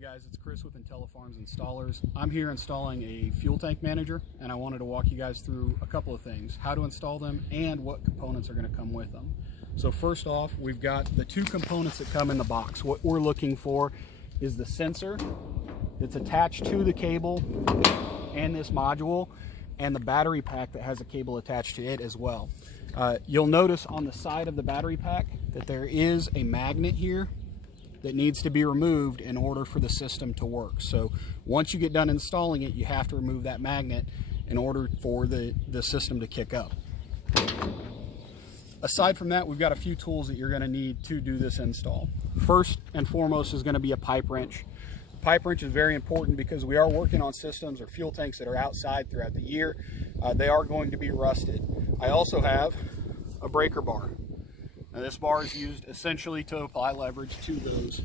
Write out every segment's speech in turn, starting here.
guys, it's Chris with IntelliFarms Installers. I'm here installing a fuel tank manager, and I wanted to walk you guys through a couple of things, how to install them and what components are going to come with them. So first off, we've got the two components that come in the box. What we're looking for is the sensor that's attached to the cable and this module, and the battery pack that has a cable attached to it as well. You'll notice on the side of the battery pack that there is a magnet here that needs to be removed in order for the system to work. So once you get done installing it, you have to remove that magnet in order for the system to kick up. Aside from that, we've got a few tools that you're going to need to do this install. First and foremost is going to be a pipe wrench. Pipe wrench is very important because we are working on systems or fuel tanks that are outside throughout the year. They are going to be rusted. I also have a breaker bar. Now this bar is used essentially to apply leverage to those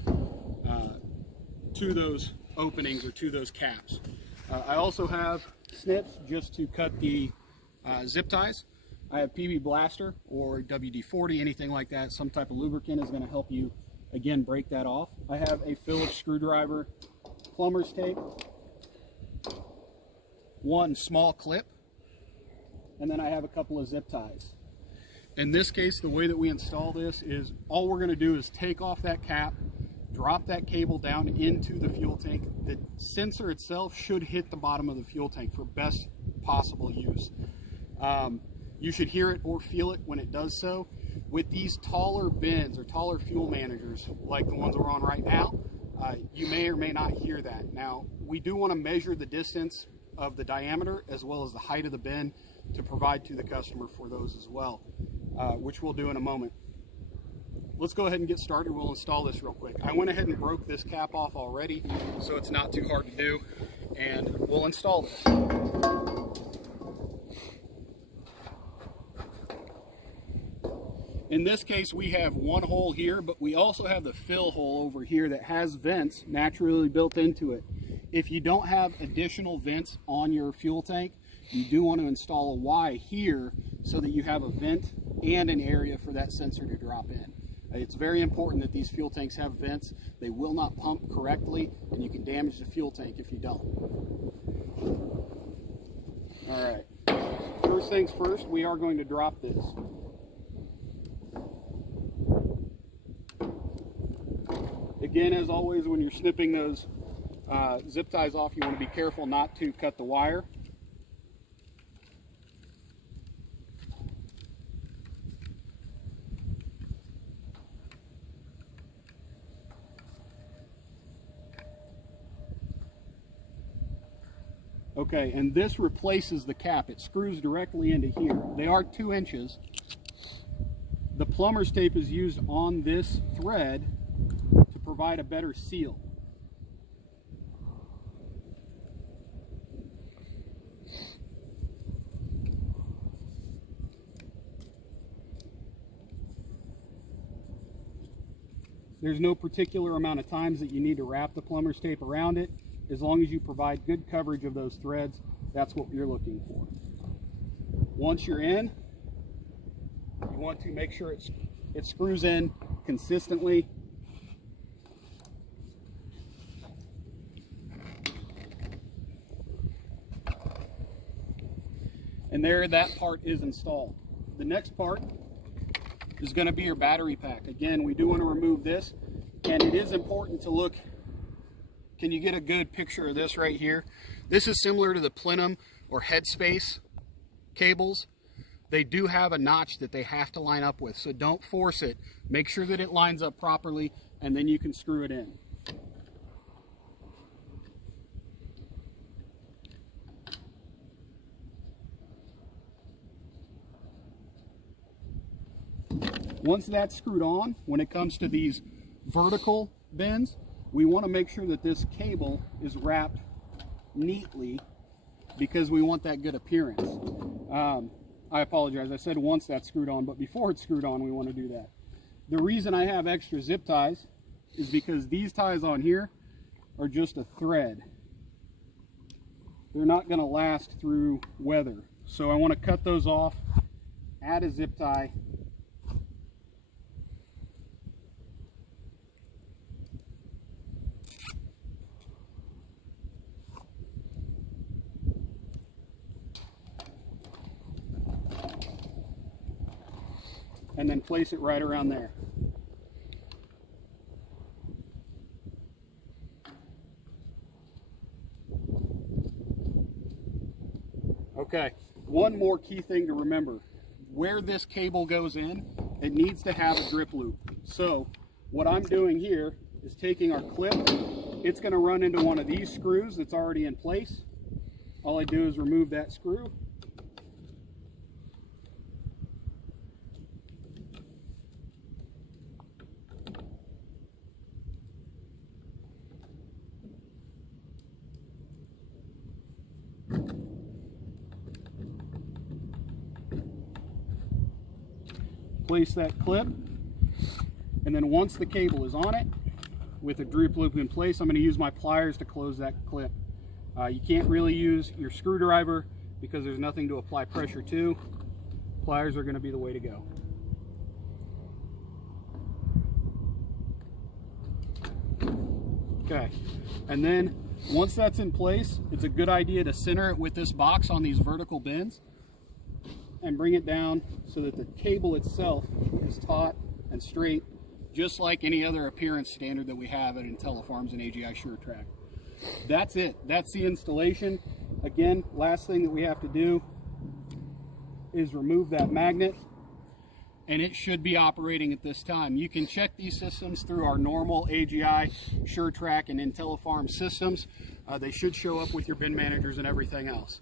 openings or to those caps. I also have snips just to cut the zip ties. I have PB Blaster or WD-40, anything like that. Some type of lubricant is going to help you, again, break that off. I have a Phillips screwdriver, plumber's tape, one small clip, and then I have a couple of zip ties. In this case, the way that we install this is all we're going to do is take off that cap, drop that cable down into the fuel tank. The sensor itself should hit the bottom of the fuel tank for best possible use. You should hear it or feel it when it does so. With these taller bins or taller fuel managers, like the ones we're on right now, you may or may not hear that. Now, we do want to measure the distance of the diameter as well as the height of the bin to provide to the customer for those as well, which we'll do in a moment. Let's go ahead and get started. We'll install this real quick. I went ahead and broke this cap off already, so it's not too hard to do, and we'll install this. In this case, we have one hole here, but we also have the fill hole over here that has vents naturally built into it. If you don't have additional vents on your fuel tank, you do want to install a Y here so that you have a vent and an area for that sensor to drop in. It's very important that these fuel tanks have vents. They will not pump correctly, and you can damage the fuel tank if you don't. All right, first things first, we are going to drop this. Again, as always, when you're snipping those zip ties off, you want to be careful not to cut the wire. Okay, and this replaces the cap. It screws directly into here. They are 2 inches. The plumber's tape is used on this thread to provide a better seal. There's no particular amount of times that you need to wrap the plumber's tape around it. As long as you provide good coverage of those threads, that's what you're looking for. Once you're in, you want to make sure it screws in consistently. And there, that part is installed. The next part is going to be your battery pack. Again, we do want to remove this, and it is important to look. Can you get a good picture of this right here? This is similar to the plenum or headspace cables. They do have a notch that they have to line up with, so don't force it. Make sure that it lines up properly, and then you can screw it in. Once that's screwed on, when it comes to these vertical bins, we want to make sure that this cable is wrapped neatly because we want that good appearance. I apologize, I said once that's screwed on, but before it's screwed on, we want to do that. The reason I have extra zip ties is because these ties on here are just a thread. They're not going to last through weather. So I want to cut those off, add a zip tie, and then place it right around there. Okay, one more key thing to remember. Where this cable goes in, it needs to have a grip loop. So what I'm doing here is taking our clip. It's going to run into one of these screws that's already in place. All I do is remove that screw. Place that clip, and then once the cable is on it with a grip loop in place, I'm going to use my pliers to close that clip. You can't really use your screwdriver because there's nothing to apply pressure to. Pliers are going to be the way to go. Okay, and then once that's in place, it's a good idea to center it with this box on these vertical bends and bring it down so that the cable itself is taut and straight, just like any other appearance standard that we have at IntelliFarms and AGI SureTrack. That's it. That's the installation. Again, last thing that we have to do is remove that magnet, and it should be operating at this time. You can check these systems through our normal AGI SureTrack and IntelliFarms systems. They should show up with your bin managers and everything else.